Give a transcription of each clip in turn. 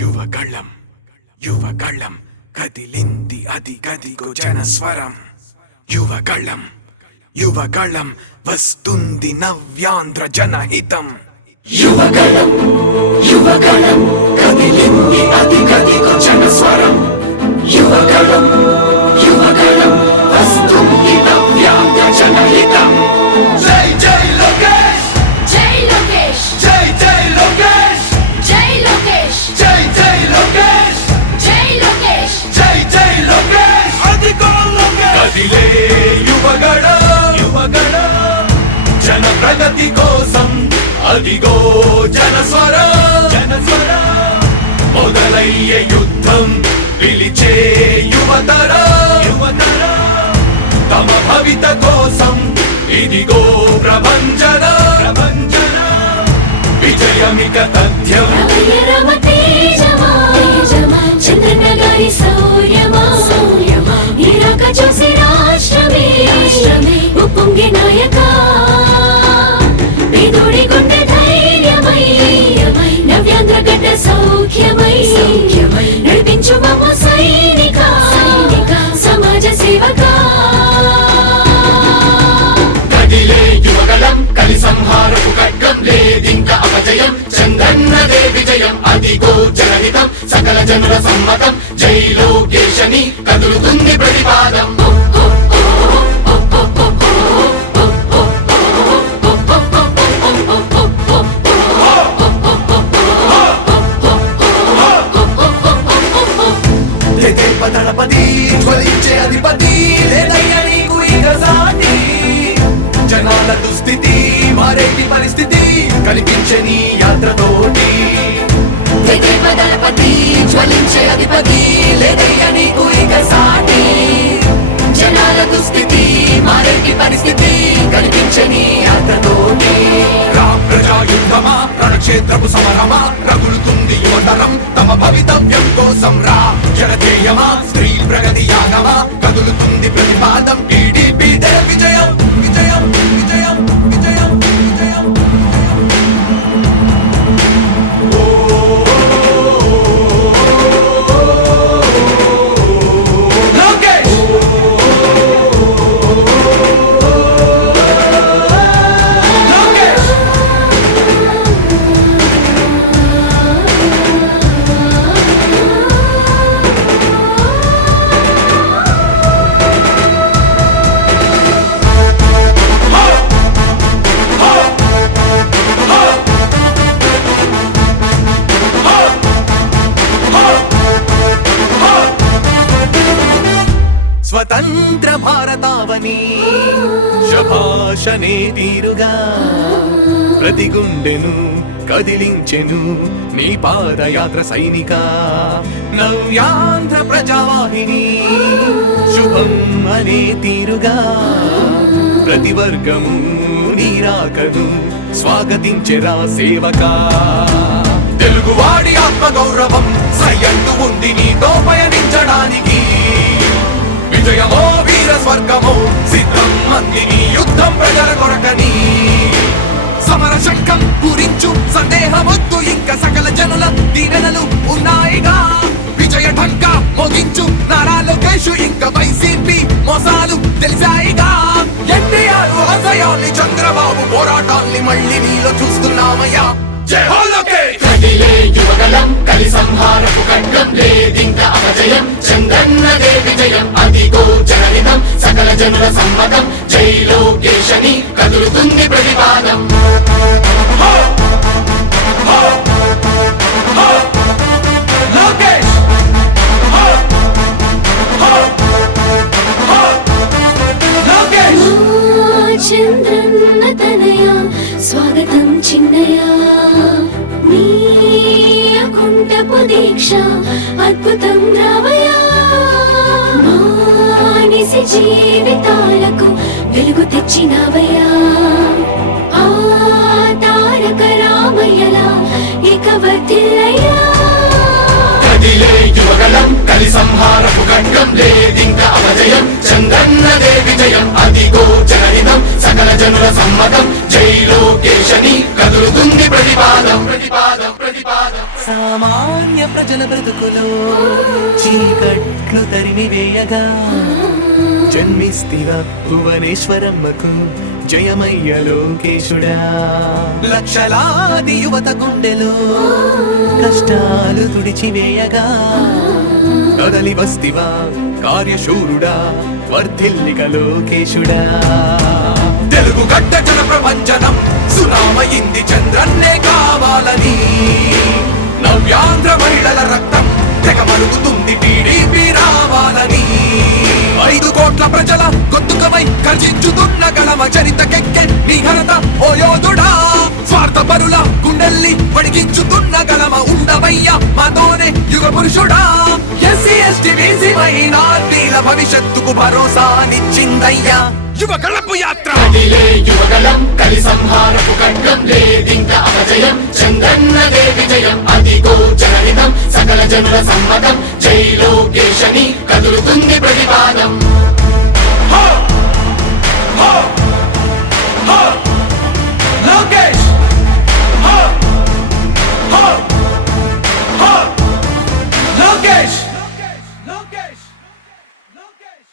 యువగళం యువగళం కదిలింది అది గదిగో జనస్వరం. యువగళం యువగళం వస్తుంది నవ్యాంధ్ర జనహితం. యువగళం యువగళం కదిలింది అది గదిగో జనస్వరం. యువగళం యువగళం వస్తుంది నవ్యాంధ్ర జనహితం. జై జై లోకేష్ జై లోకేష్ జై జై లోకేష్ జై లోకేష్ జై జై లోకేష్ జై లోకేష్ జై జై లోకేష్ అదిగో లోకేష్. కదిలే యువగళం యువగళం జన ప్రగతి కోసం అదిగో జనస్వరం. జనస్వరం మొదలయ్యే యుద్ధం పిలిచే యువతరం. యువతరం తమ భవిత కోసం ఇదిగో ప్రభంజనం. ప్రభంజనం విజయమిక తథ్యం. రమయ రమ తేజమా చంద్రన్న గారి శౌర్యమా నీరాక చూసి రాష్ట్రమే ఉప్పొంగే నాయక పేదోడి గుండె ధైర్యమై నవ్యాంధ్ర గడ్డ సౌఖ్యమై నడిపించు మమ్మ సైనిక సమాజ సేవక. కదిలే యువగళం కలి సంహారపు ఖడ్గం లేదింక అపజయం. చంద్రన్నదే విజయం అదిగో జనహితం సకల జనుల సమ్మతం. జై లోకేశని కదులుతుంది ప్రతిపాదం. దళపతి జ్వలించే అధిపతి లేదయ్య నీకు ఇక సాటి. జనాల దుస్థితి మారేటి పరిస్థితి కనిపించే నీ యాత్రతోటి. దళపతి జ్వలించే అధిపతి లేదయ్య నీకు ఇక సాటి. జనాల దుస్థితి మారేటి పరిస్థితి కనిపించే నీ యాత్రతోటి. ప్రజాయుద్ధమా రణక్షేత్రపు సమరమా రగులుతుంది యువతరం తమ భవితవ్యం కోసం. రా జనజేయమా స్త్రీ ప్రగతి యాగమా కదులుతుంది ప్రతిపాదం. టీడీపీ విజయం విజయం విజయం విజయం విజయం. లోకేష్ స్వతంత్ర భారతావని శభాషనే తీరుగా ప్రతి గుండెను కదిలించెను నీ పాదయాత్ర సైనిక. నవ్యాంధ్ర ప్రజావాహిని శుభం అనే తీరుగా ప్రతి వర్గము నీరాకను స్వాగతించెరా సేవకా. తెలుగువాడి ఆత్మగౌరవం సయ్యందు ఉంది నీతో పయనించడానికి. విజయమో వీర స్వర్గమో సిద్ధం మందిని యుద్ధం ప్రజల కొరకని. సమర శంఖం పూరించు సందేహమొద్దు ఇంక సకల జనుల దీవెనలు ఉన్నాయిగా. విజయ ఢంక మోగించు నారా లోకేష్ ఇంక వైసీపీ మోసాలు తెలిసాయిగా. ఎన్టీఆర్ ఆశయాల్ని చంద్రబాబు పోరాటాల్ని మళ్ళీ నీలో చూస్తున్నామయ్యా. జై హో లోకేష్. కదిలే యువగళం కలి సంహారపు ఖడ్గం లేదింక అపజయం. చంద్రన్నదే విజయం అదిగో జనహితం సకల జనుల సమ్మతం. జై లోకేశని కదులుతుంది ప్రతిపాదం. లోకేష్ లోకేష్ చంద్రన్న తనయ స్వాగతం చిన్నయ నీ అకుంఠపు దీక్ష అద్భుతం రావయ. మానిసి జీవితాలకు వెలుగు తెచ్చినవయ్యా. ఆ తారక రామయ్యలా ఇక వర్ధిల్లయ్యా. కదిలే యువగళం కలి సంహారపు ఖడ్గం లేదింక అపజయం. చంద్రన్నదే విజయం అదిగో జనహితం సకల జనుల సమ్మతం. జై లోకేశని కదులుతుంది ప్రతిపాదం. ప్రతిపాదం ప్రతిపాదం. సామాన్య ప్రజల బ్రతుకులో చీకట్లు తరిమి వేయగా జన్మిస్తివా భువనేశ్వరమ్మకు జయమయ్య లోకేశుడా. లక్షలాది యువత గుండెలో కష్టాలు తుడిచివేయగా కదలి వస్తివా కార్యశూరుడా వర్ధిల్లిక లోకేశుడా. తెలుగు గడ్డ జన ప్రపంచనం సునామయింది చంద్రన్నే కావాలని నవ్యాంధ్ర మహిళల రక్తం తెగమరుగుతుంది టీడీపీ రావాలని 5 కోట్ల ప్రజల గొంతుకమై గర్జించుతున్న గళమ చరితకెక్కె నీ ఘనత ఓ యోధుడా. స్వార్థ పరుల గుండెల్ని వడిగించుతున్న గళమ ఉండవయ్య మాతోనే యుగ పురుషుడా. ఎస్సీ ఎస్టీ బీసీ మైనార్టీల భవిష్యత్తుకు భరోసానిచ్చిందయ్యా యువ గళపు యాత్ర. కదిలే యువగలం కలి సంహారపు ఖడ్గం లేదింక అపజయం చంద్రన్నదే విజయం అదిగో జనహితం సకల జనుల సమ్మతం జై లోకేశని కదులుతుంది ప్రతిపాదం. లోకేష్ లోకేష్ లోకేష్ లోకేష్.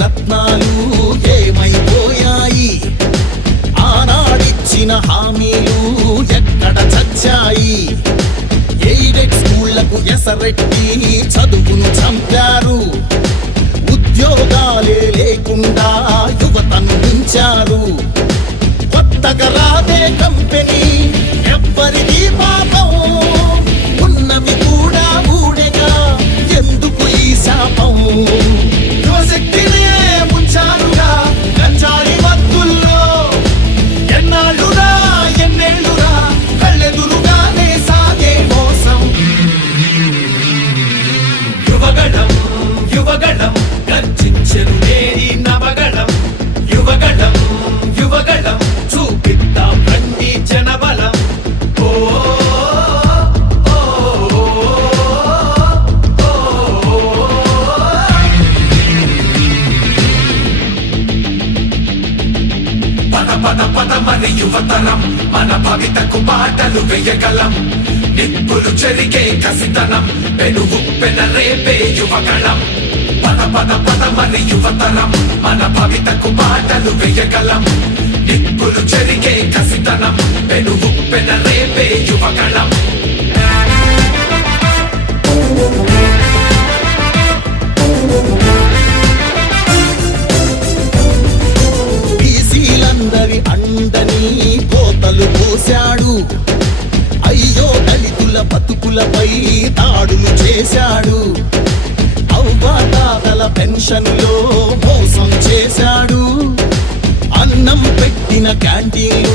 రత్నాలు ఏమైపోయాయి ఆనాడిచ్చిన హామీలు ఎక్కడ చచ్చాయి ఎయిడెడ్ స్కూళ్లకు ఎసరెట్టి చదువును చంపారు ఉద్యోగాలే లేకుండా యువతను మించారు కొత్తగా రాదే కంపెనీ ఎవ్వరిది పాపం ఉన్నవి కూడా ఊడెగా ఎందుకు ఈ శాపం యువశక్తినే ముంచారుగా గంజాయి మత్తుల్లో ఎన్నాళ్ళురా ఎన్నేళ్ళురా కళ్ళెదురుగానే సాగే మోసం యువగడం యువగడం గర్జించెను నేరి నవగడం యువగడం యువగడం చూపిద్దాం రండి జనబలం పద పద మరి యువతరం మన భవితకు బాటలు వేయగలం నిప్పులు చెరిగే కసితనం పెనుగు పెనరేపే యువగళం పద పద పద మరి యువతరం మన భవితకు బాటలు వేయగలం నిప్పులు చెరిగే కసితనం పెనుగు పెనరేపే యువగళం ఉందని కోతలు పోశాడు. అయ్యో దళితుల బతుకులపై దాడులు చేశాడు. అవ్వాతాతల పెన్షన్లో మోసం చేశాడు. అన్నం పెట్టిన క్యాంటీన్